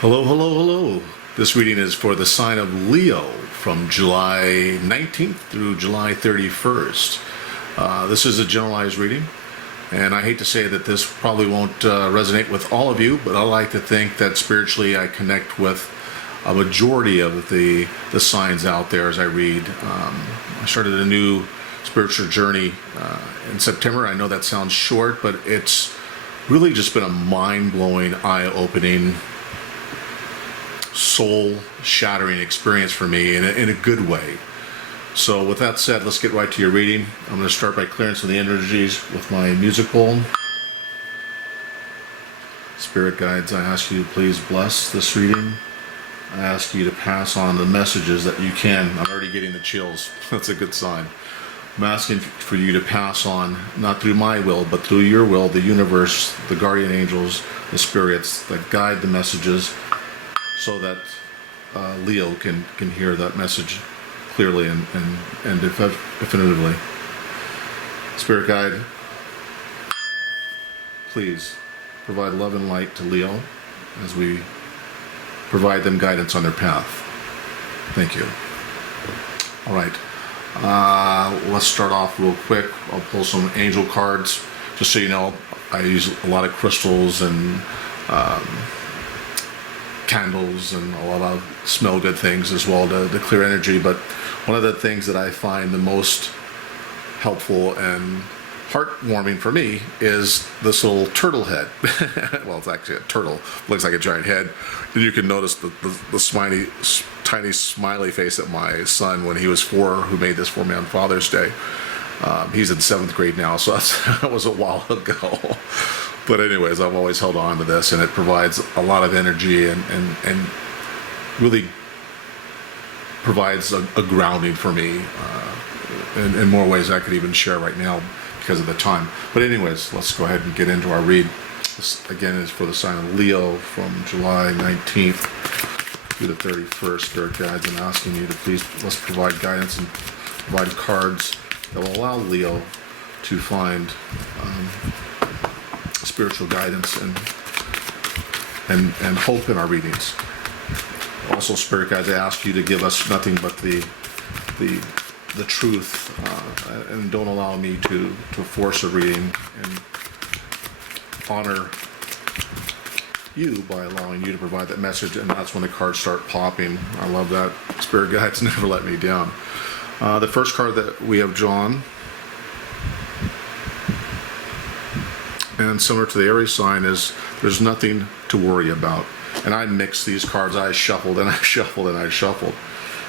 Hello, hello, hello. This reading is for the sign of Leo from July 19th through July 31st. This is a generalized reading, and I hate to say that this probably won't resonate with all of you, but I like to think that spiritually I connect with a majority of the signs out there as I read. I started a new spiritual journey in September. I know that sounds short, but it's really just been a mind-blowing, eye-opening, soul-shattering experience for me in a good way. So with that said, let's get right to your reading. I'm going to start by clearing some of the energies with my music bowl. Spirit guides, I ask you to please bless this reading. I ask you to pass on the messages that you can. I'm already getting the chills. That's a good sign. I'm asking for you to pass on, not through my will, but through your will, the universe, the guardian angels, the spirits that guide the messages, so that Leo can hear that message clearly and definitively. Spirit guide, please provide love and light to Leo as we provide them guidance on their path. Thank you. All right. Let's start off real quick. I'll pull some angel cards. Just so you know, I use a lot of crystals and candles and a lot of smell good things as well to clear energy. But one of the things that I find the most helpful and heartwarming for me is this little turtle head. Well, it's actually a turtle. Looks like a giant head. And you can notice the tiny smiley face of my son when he was 4, who made this for me on Father's Day. He's in 7th grade now, so that was a while ago. But anyways, I've always held on to this, and it provides a lot of energy and really provides a grounding for me in more ways I could even share right now because of the time. But anyways, let's go ahead and get into our read. This again is for the sign of Leo from July 19th through the 31st. Spirit guides, I'm asking you to please let's provide guidance and provide cards that will allow Leo to find spiritual guidance and hope in our readings. Also, Spirit guides, I ask you to give us nothing but the truth, and don't allow me to force a reading, and honor you by allowing you to provide that message. And that's when the cards start popping. I love that. Spirit guides never let me down. The first card that we have drawn, and similar to the Aries sign, is there's nothing to worry about. And I mixed these cards. I shuffled and I shuffled and I shuffled.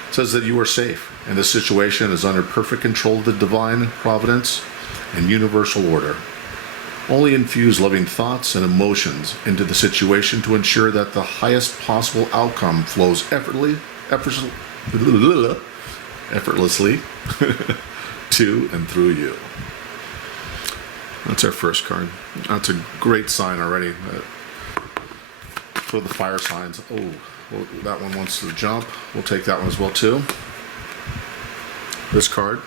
It says that you are safe, and this situation is under perfect control of the divine providence and universal order. Only infuse loving thoughts and emotions into the situation to ensure that the highest possible outcome flows effortlessly to and through you. That's our first card. That's a great sign already. For the fire signs. Oh, well, that one wants to jump. We'll take that one as well too. This card.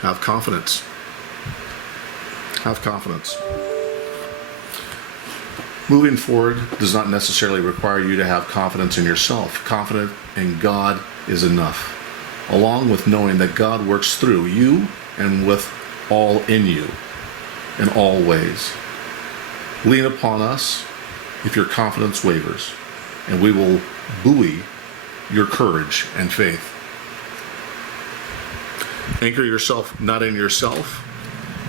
Have confidence. Have confidence. Moving forward does not necessarily require you to have confidence in yourself. Confidence in God is enough, along with knowing that God works through you and with all in you in all ways. Lean upon us if your confidence wavers, and we will buoy your courage and faith. Anchor yourself not in yourself,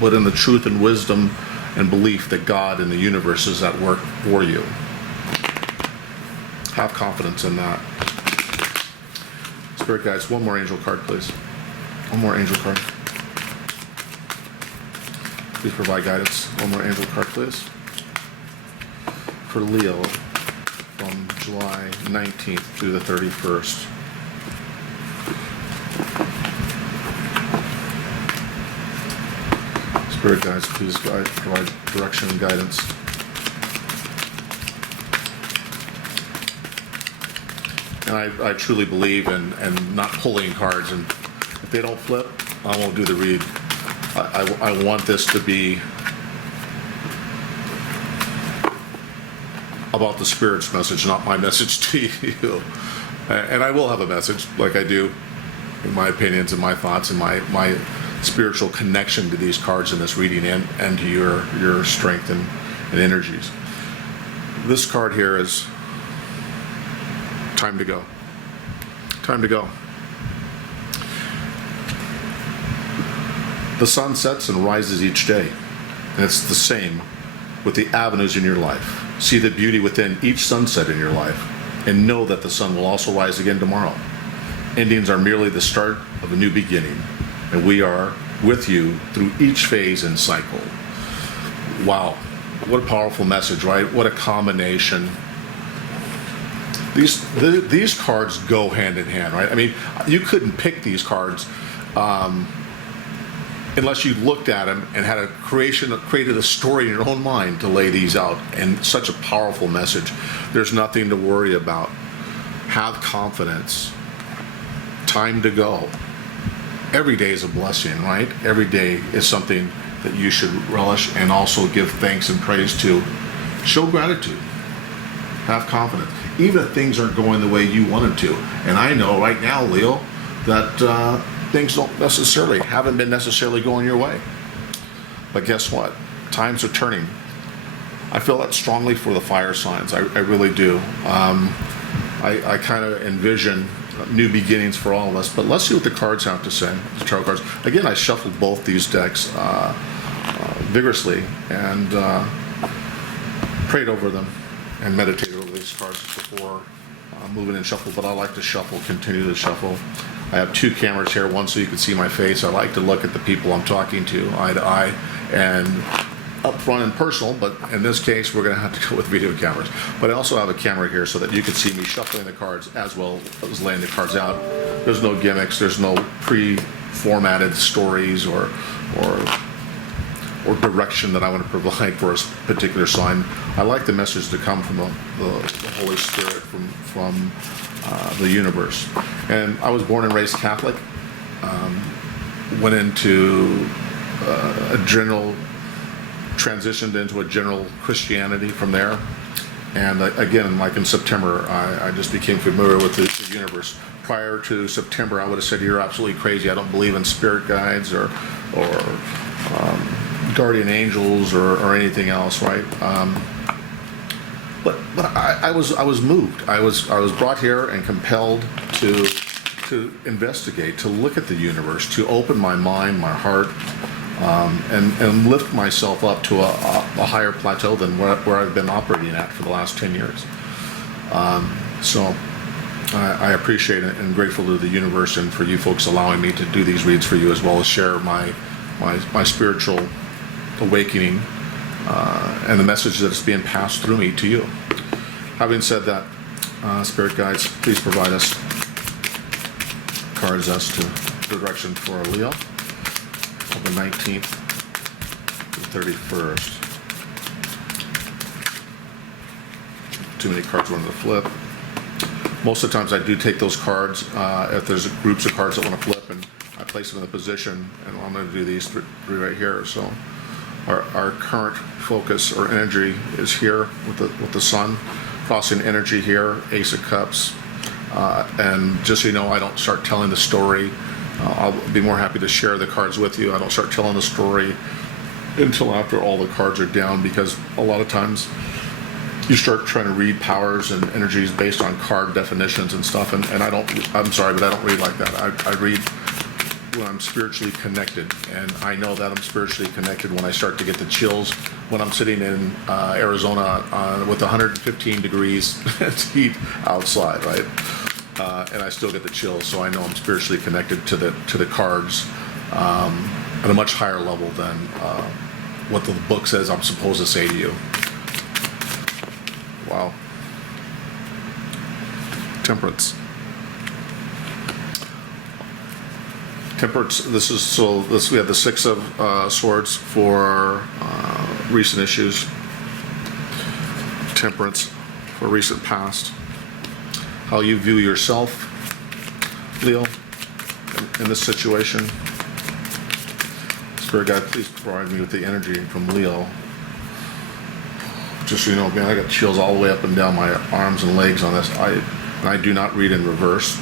but in the truth and wisdom and belief that God and the universe is at work for you. Have confidence in that. Spirit guides, one more angel card, please. One more angel card. Please provide guidance. One more angel card, please. For Leo from July 19th through the 31st. Spirit guides, please provide direction and guidance. And I truly believe in not pulling cards, and if they don't flip, I won't do the read. I want this to be a about the Spirit's message, not my message to you. And I will have a message, like I do, in my opinions and my thoughts and my spiritual connection to these cards in this reading and to your strength and energies. This card here is time to go. Time to go. The sun sets and rises each day, and it's the same with the avenues in your life. See the beauty within each sunset in your life, and know that the sun will also rise again tomorrow. Endings are merely the start of a new beginning, and we are with you through each phase and cycle. Wow, what a powerful message, right? What a combination. These cards go hand in hand, right? I mean, you couldn't pick these cards unless you looked at them and had created a story in your own mind to lay these out. And such a powerful message. There's nothing to worry about. Have confidence. Time to go. Every day is a blessing, right? Every day is something that you should relish and also give thanks and praise to. Show gratitude. Have confidence. Even if things aren't going the way you want them to. And I know right now, Leo, that things haven't been necessarily going your way. But guess what? Times are turning. I feel that strongly for the fire signs. I really do. I kind of envision new beginnings for all of us. But let's see what the cards have to say, the tarot cards. Again, I shuffled both these decks vigorously and prayed over them and meditated over these cards before moving and shuffle. But I like to shuffle, continue to shuffle. I have two cameras here, one so you can see my face. I like to look at the people I'm talking to eye to eye and up front and personal, but in this case we're going to have to go with video cameras. But I also have a camera here so that you can see me shuffling the cards as well as laying the cards out. There's no gimmicks, there's no pre-formatted stories or direction that I want to provide for a particular sign. I like the message to come from the Holy Spirit, from the universe. And I was born and raised Catholic. Went into transitioned into a general Christianity from there. And again, like in September, I just became familiar with the universe. Prior to September, I would have said, you're absolutely crazy. I don't believe in spirit guides or guardian angels or anything else, right? But I was moved. I was brought here and compelled to investigate, to look at the universe, to open my mind, my heart, and lift myself up to a higher plateau than where I've been operating at for the last 10 years. So I appreciate it and grateful to the universe and for you folks allowing me to do these reads for you, as well as share my spiritual awakening and the message that is being passed through me to you. Having said that, spirit guides, please provide us cards as to the direction for Leo on the 19th to the 31st. Too many cards wanted to flip. Most of the times I do take those cards if there's groups of cards that want to flip, and I place them in the position, and I'm going to do these three right here. So our current focus or energy is here with the sun, crossing energy here, Ace of Cups, and just so you know, I don't start telling the story. I'll be more happy to share the cards with you. I don't start telling the story until after all the cards are down, because a lot of times you start trying to read powers and energies based on card definitions and stuff, and I'm sorry, but I don't read like that. I read when I'm spiritually connected, and I know that I'm spiritually connected when I start to get the chills when I'm sitting in Arizona with 115 degrees heat outside, right? And I still get the chills, so I know I'm spiritually connected to the cards at a much higher level than what the book says I'm supposed to say to you. Wow. Temperance. Temperance. We have the Six of Swords for recent issues. Temperance for recent past. How you view yourself, Leo, in this situation. Spirit guide, please provide me with the energy from Leo just so you know, man, I got chills all the way up and down my arms and legs on this. I do not read in reverse.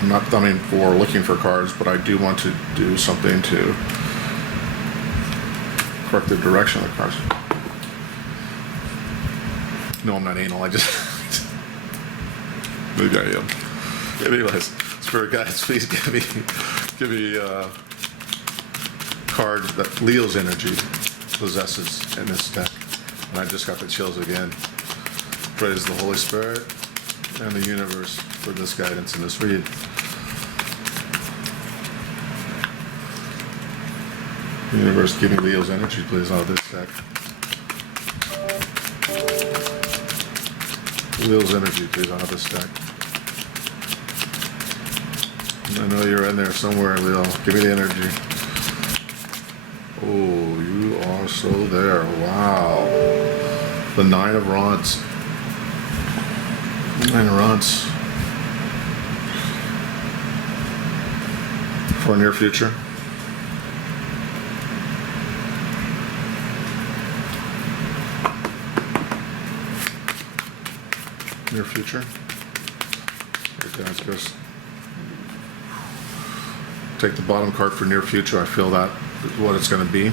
I'm not thumbing for looking for cards, but I do want to do something to correct the direction of the cards. No, I'm not anal. I just maybe I am. Anyways, Spirit guides, please give me a card that Leo's energy possesses in this deck. And I just got the chills again. Praise the Holy Spirit and the universe for this guidance in this read. Universe, give me Leo's energy, please, out of this deck. Leo's energy, please, out of this deck. I know you're in there somewhere, Leo. Give me the energy. Oh, you are so there. Wow. The Nine of Rods. Nine of Rods. For near future. Near future. Okay, let's just take the bottom card for near future. I feel that is what it's going to be.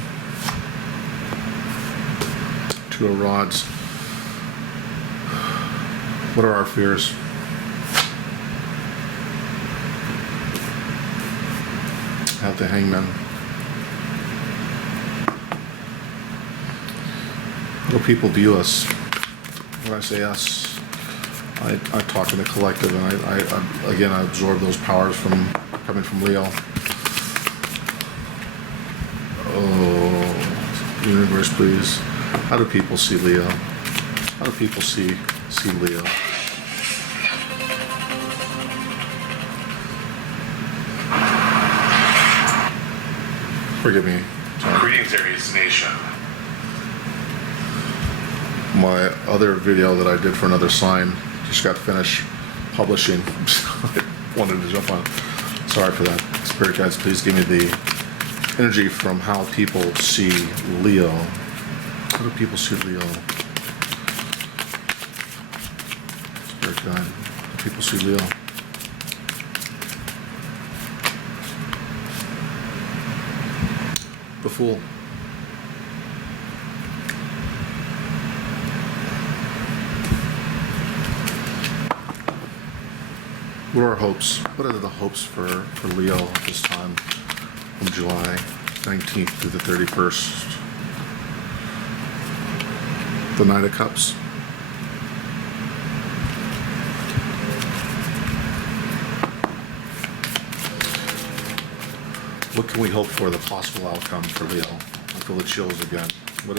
Two of Rods. What are our fears? Have the Hangman. How do people view us? When I say us, I talk in the collective, and I again, I absorb those powers coming from Leo. Oh, universe, please. How do people see Leo? How do people see Leo? Forgive me. Greetings, Aries Nation. My other video that I did for another sign just got finished publishing. I wanted to jump on. Sorry for that. Spirit guides, please give me the energy from how people see Leo. How do people see Leo? Spirit guide, how do people see Leo? The Fool. What are our hopes? What are the hopes for Leo at this time from July 19th through the 31st? The Knight of Cups. What can we hope for the possible outcome for Leo? I feel the chills again. What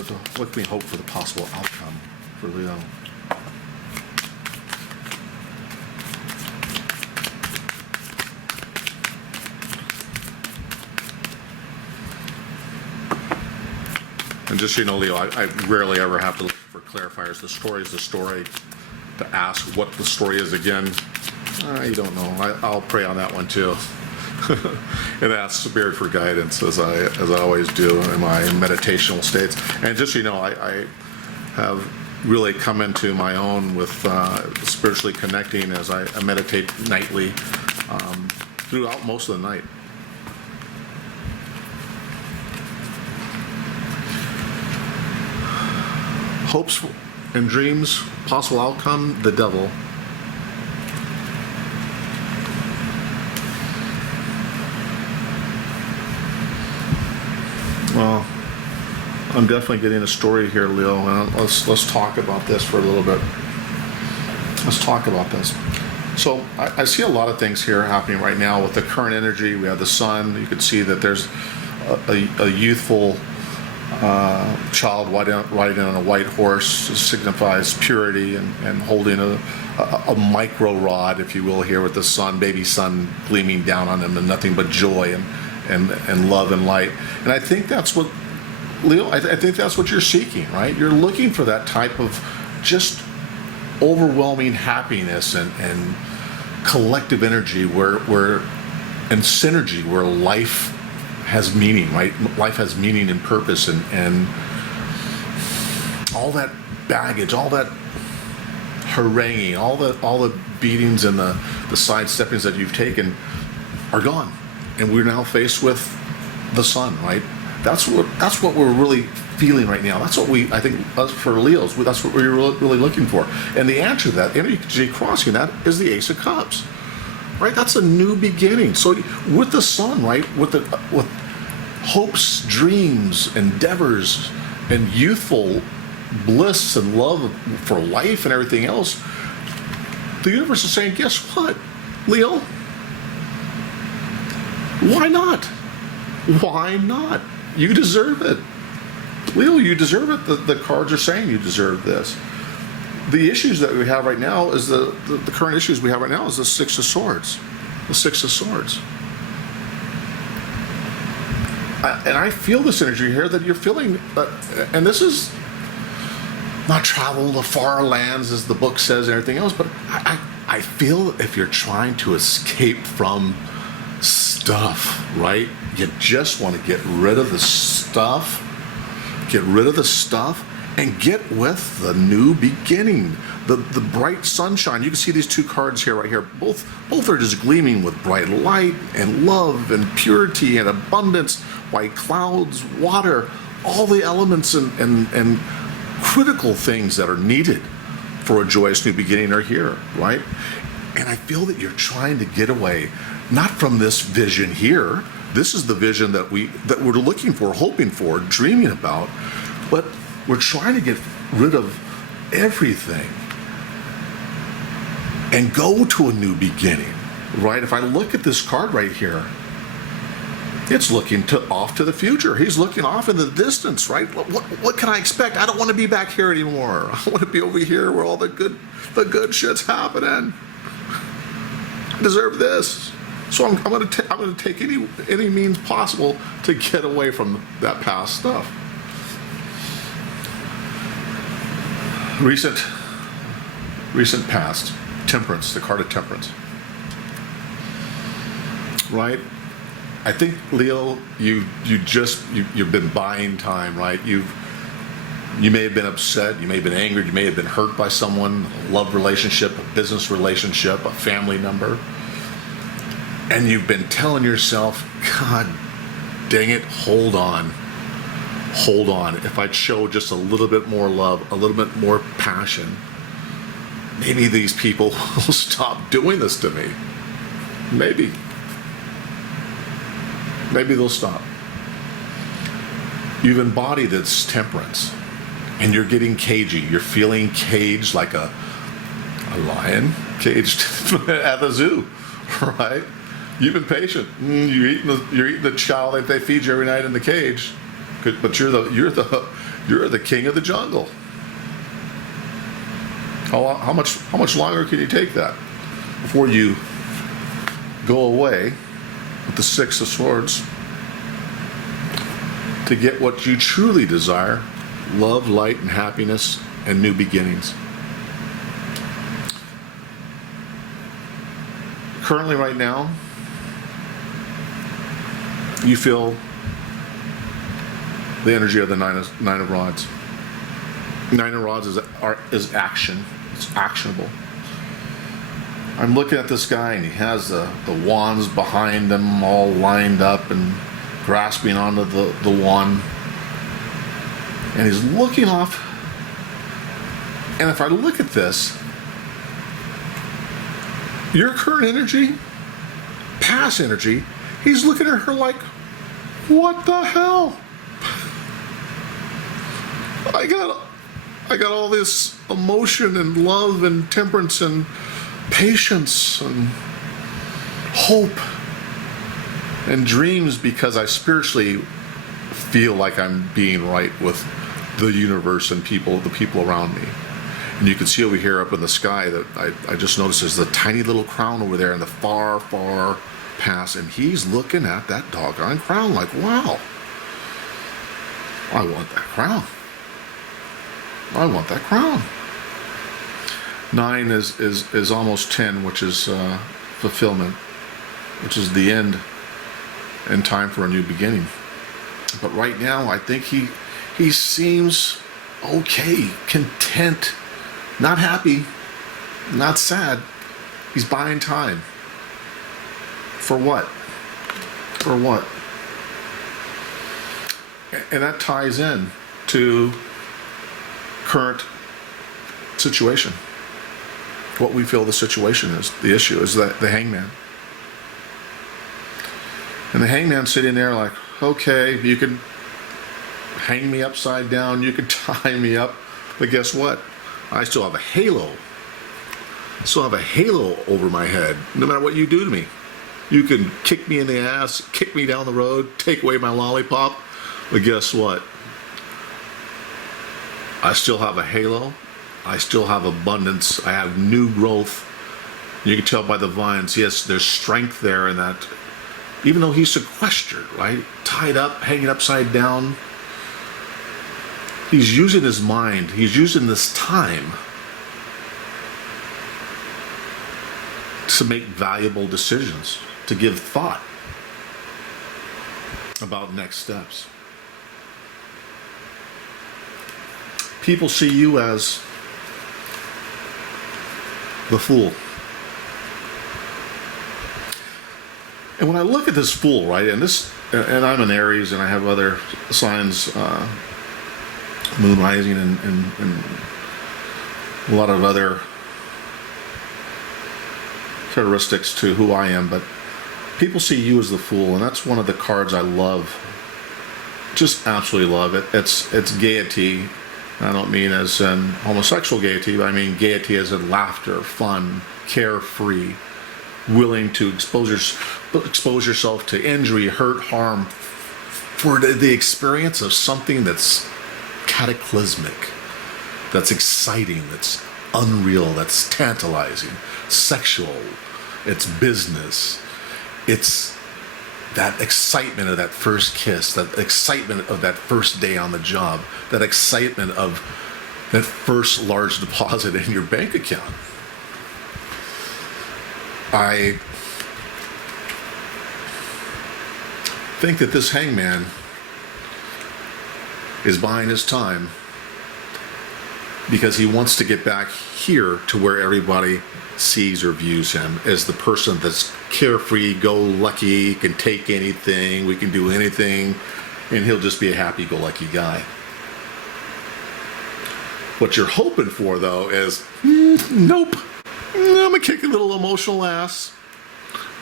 can we hope for the possible outcome for Leo? And just so you know, Leo, I rarely ever have to look for clarifiers. The story is the story. To ask what the story is again, you don't know. I'll pray on that one too. And ask Spirit for guidance as I always do in my meditational states. And just so you know, I have really come into my own with spiritually connecting as I meditate nightly throughout most of the night. Hopes and dreams, possible outcome, the devil. Well, I'm definitely getting a story here, Leo, and let's talk about this for a little bit. Let's talk about this. So I see a lot of things here happening right now with the current energy. We have the sun. You can see that there's a youthful child riding on a white horse signifies purity and holding a micro rod, if you will, here with the sun, baby sun gleaming down on him, and nothing but joy and love and light. And I think that's what, Leo, I think that's what you're seeking, right? You're looking for that type of just overwhelming happiness and collective energy where and synergy, where life has meaning, right? Life has meaning and purpose, and all that baggage, all that haranguing, all the beatings and the sidesteppings that you've taken are gone, and we're now faced with the sun, right? That's what we're really feeling right now. That's what I think, us for Leos, that's what we're really looking for. And the answer to that, energy crossing that, is the Ace of Cups, right? That's a new beginning. So with the sun, right, with hopes, dreams, endeavors, and youthful bliss and love for life and everything else, the universe is saying, guess what, Leo? Why not? Why not? You deserve it. Leo, you deserve it. The cards are saying you deserve this. The issues that we have right now is the current issues we have right now is the Six of Swords. The Six of Swords. And I feel this energy here that you're feeling, and this is not travel to far lands as the book says and everything else, but I feel if you're trying to escape from stuff, right? You just want to get rid of the stuff, and get with the new beginning, the bright sunshine. You can see these two cards here, right here. Both are just gleaming with bright light and love and purity and abundance, white clouds, water, all the elements and critical things that are needed for a joyous new beginning are here, right? And I feel that you're trying to get away, not from this vision here. This is the vision that we're looking for, hoping for, dreaming about, but we're trying to get rid of everything and go to a new beginning, right? If I look at this card right here, it's looking off to the future. He's looking off in the distance, right? What can I expect? I don't want to be back here anymore. I want to be over here where all the good shit's happening. I deserve this. So I'm going to take any means possible to get away from that past stuff. Recent past, Temperance, the card of Temperance. Right? I think, Leo, you've been buying time, right? You may have been upset, you may have been angry, you may have been hurt by someone, a love relationship, a business relationship, a family member. And you've been telling yourself, God dang it, hold on. If I'd show just a little bit more love, a little bit more passion, maybe these people will stop doing this to me. Maybe they'll stop. You've embodied this temperance, and you're getting cagey. You're feeling caged like a lion caged at the zoo, right? You've been patient. You're eating the chow that they feed you every night in the cage, but you're the king of the jungle. How much longer can you take that before you go away with the Six of Swords to get what you truly desire: love, light, and happiness, and new beginnings? Currently, right now, you feel the energy of the Nine of Rods. Nine of Rods is action. It's actionable. I'm looking at this guy, and he has the wands behind him all lined up and grasping onto the wand. And he's looking off. And if I look at this, your current energy, past energy, he's looking at her like, what the hell? I got all this emotion and love and temperance and patience and hope and dreams because I spiritually feel like I'm being right with the universe and the people around me. And you can see over here up in the sky that I just noticed there's a tiny little crown over there in the far, far past, and he's looking at that doggone crown like, wow, I want that crown. I want that crown. 9 is almost 10, which is fulfillment, which is the end and time for a new beginning. But right now, I think he seems okay, content, not happy, not sad. He's buying time. For what? For what? And that ties in to current situation. What we feel the situation is, the issue is that the hangman. And the hangman's sitting there like, okay, you can hang me upside down, you can tie me up, but guess what? I still have a halo. I still have a halo over my head, no matter what you do to me. You can kick me in the ass, kick me down the road, take away my lollipop, but guess what? I still have a halo. I still have abundance. I have new growth. You can tell by the vines, yes, there's strength there in that. Even though he's sequestered, right? Tied up, hanging upside down. He's using his mind. He's using this time to make valuable decisions, to give thought about next steps. People see you as the fool. And when I look at this fool, right, and I'm an Aries, and I have other signs, moon rising, and a lot of other characteristics to who I am, but people see you as the fool, and that's one of the cards I love. Just absolutely love it. It's gaiety. I don't mean as in homosexual gaiety, but I mean gaiety as in laughter, fun, carefree, willing to expose yourself to injury, hurt, harm for the experience of something that's cataclysmic, that's exciting, that's unreal, that's tantalizing, sexual, it's business, it's that excitement of that first kiss, that excitement of that first day on the job, that excitement of that first large deposit in your bank account. I think that this hangman is buying his time because he wants to get back here to where everybody sees or views him as the person that's carefree, go-lucky, can take anything, we can do anything, and he'll just be a happy-go-lucky guy. What you're hoping for, though, is, nope, I'm gonna kick a little emotional ass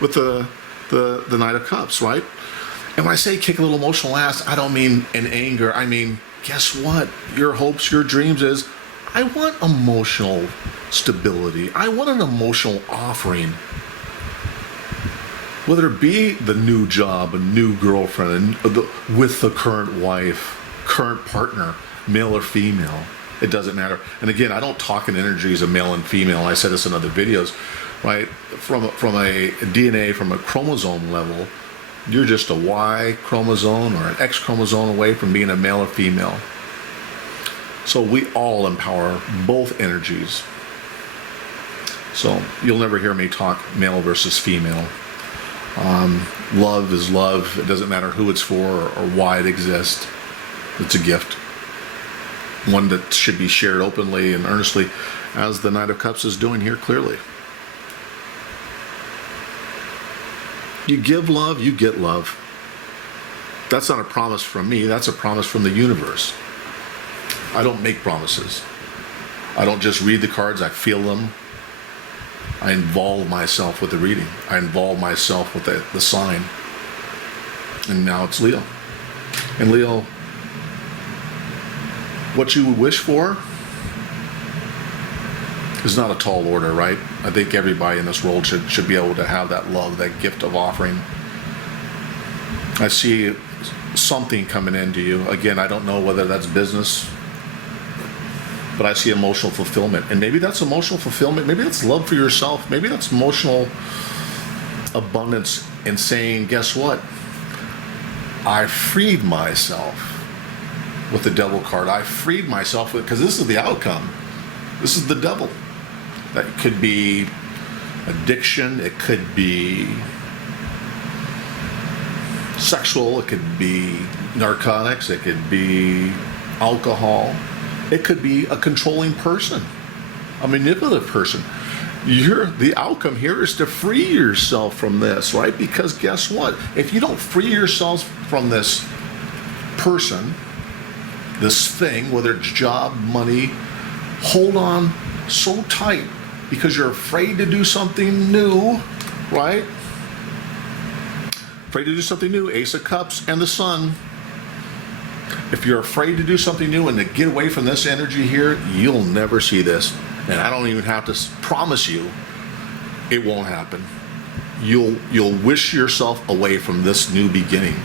with the Knight of Cups, right? And when I say kick a little emotional ass, I don't mean in anger. I mean, guess what? Your hopes, your dreams is, I want emotional stability. I want an emotional offering. Whether it be the new job, a new girlfriend, with the current wife, current partner, male or female, it doesn't matter. And again, I don't talk in energies of male and female. I said this in other videos, right? From a DNA, from a chromosome level, you're just a Y chromosome or an X chromosome away from being a male or female. So we all empower both energies. So you'll never hear me talk male versus female. Love is love. It doesn't matter who it's for or why it exists. It's a gift. One that should be shared openly and earnestly, as the Knight of Cups is doing here clearly. You give love, you get love. That's not a promise from me. That's a promise from the universe. I don't make promises. I don't just read the cards, I feel them. I involve myself with the reading. I involve myself with the sign. And now it's Leo. And Leo, what you wish for is not a tall order, right? I think everybody in this world should be able to have that love, that gift of offering. I see something coming into you. Again, I don't know whether that's business, but I see emotional fulfillment. And maybe that's emotional fulfillment. Maybe that's love for yourself. Maybe that's emotional abundance in saying, guess what? I freed myself with the Devil card. I freed myself with, because this is the outcome. This is the Devil. That could be addiction. It could be sexual. It could be narcotics. It could be alcohol. It could be a controlling person, a manipulative person. The outcome here is to free yourself from this, right? Because guess what? If you don't free yourself from this person, this thing, whether it's job, money, hold on so tight because you're afraid to do something new, right? Afraid to do something new, Ace of Cups and the Sun. If you're afraid to do something new and to get away from this energy here, you'll never see this. And I don't even have to promise you it won't happen. You'll wish yourself away from this new beginning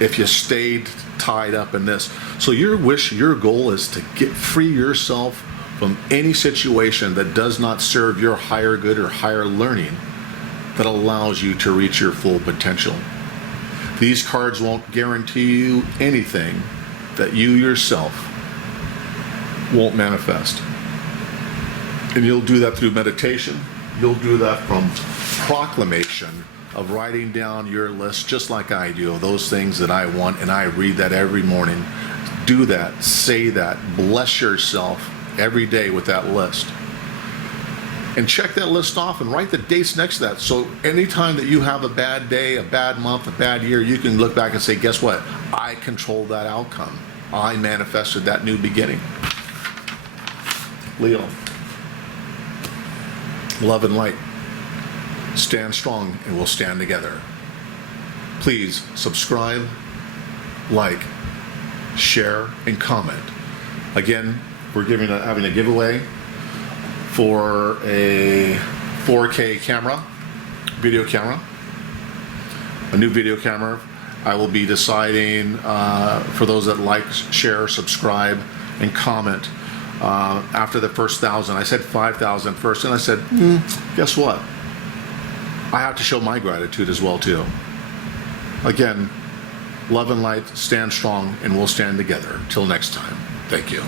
if you stayed tied up in this. So your goal is to free yourself from any situation that does not serve your higher good or higher learning that allows you to reach your full potential. These cards won't guarantee you anything that you yourself won't manifest. And you'll do that through meditation. You'll do that from proclamation of writing down your list, just like I do, of those things that I want, and I read that every morning. Do that, say that, bless yourself every day with that list. And check that list off and write the dates next to that. So anytime that you have a bad day, a bad month, a bad year, you can look back and say, guess what? I controlled that outcome. I manifested that new beginning. Leo. Love and light. Stand strong and we'll stand together. Please subscribe, like, share, and comment. Again, we're having a giveaway for a 4K camera, video camera, a new video camera. I will be deciding for those that like, share, subscribe, and comment after the first 1,000. I said 5,000 first, and I said, guess what? I have to show my gratitude as well too. Again, love and light, stand strong, and we'll stand together. Till next time, thank you.